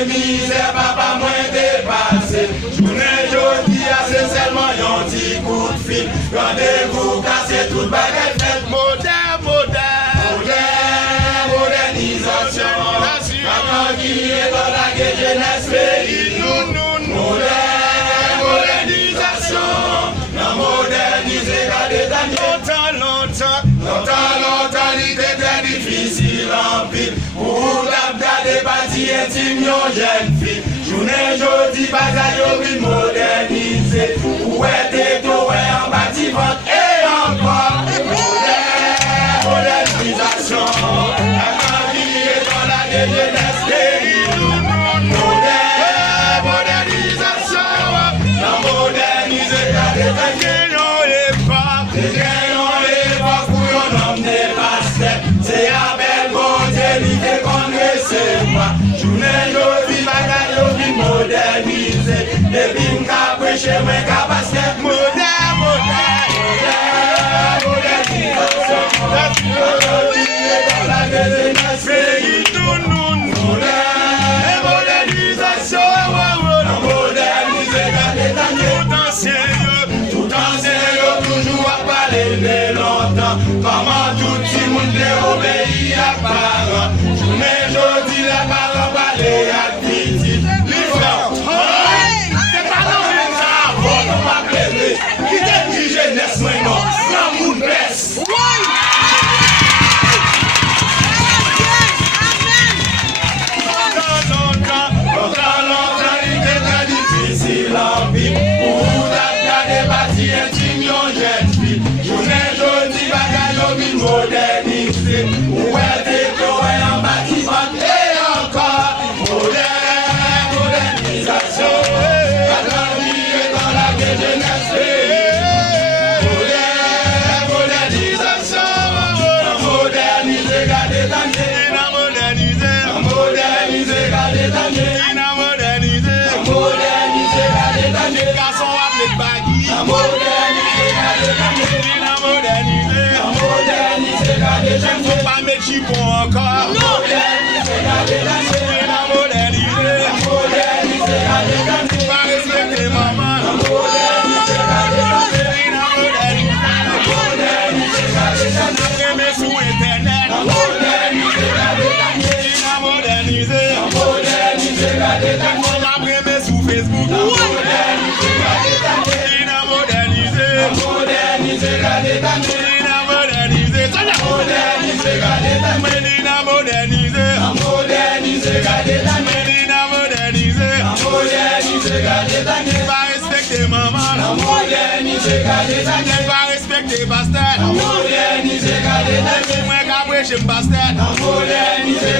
de misère, papa moins dépassé. Journée jodi, c'est seulement un petit coup de fil. Rendez-vous, casser toute baguette faite. Modernisation. Maintenant qui est dans la guerre jeunesse pays. Modernisation. Non moderniser, regardez longtemps, il était très difficile en pile. Pour garder bâti intime, yon jeune fille. Journée jodi, bagaille au modernisé. Où est tout en bâtiment et encore. Modernisation. Maintenant qui est dans la guerre jeunesse pays. Modernisation. Non moderniser, regardez c'est à belle modernité qu'on recevoir. Journée jodi, bagaille yo vi modernisé. Depuis m'ka prêcher, m'ka basket. Comment tout le monde obéit à parents. Journée jodi, la parole parler à petit. C'est pas dans le ça, on va plaider. Qui te dit jeunesse, moi non, l'amour baisse. Longtemps, il était très difficile en vie. Pour garder bâti intime, yon jeune fille. Journée jodi, bagaille yo vi modernisé. Où est décoré en bâtiment et encore. Modernisation. Maintenant qui est dans la guerre jeunesse pays. Modernisation. Moderniser, gardez tanguer. Moderniser, gardez tanguer. Moderniser, gardez tanguer. Garçon avec baggy. Moderniser, gardez tanguer. Faut pas mettre chipon encore. Moderniser, gardez tanguer. Pas respecter maman. Après sous internet. Après sous Facebook. Pas respecter maman. Pas respecter bastard. Moi qu'à prêcher bastard. Moderniser,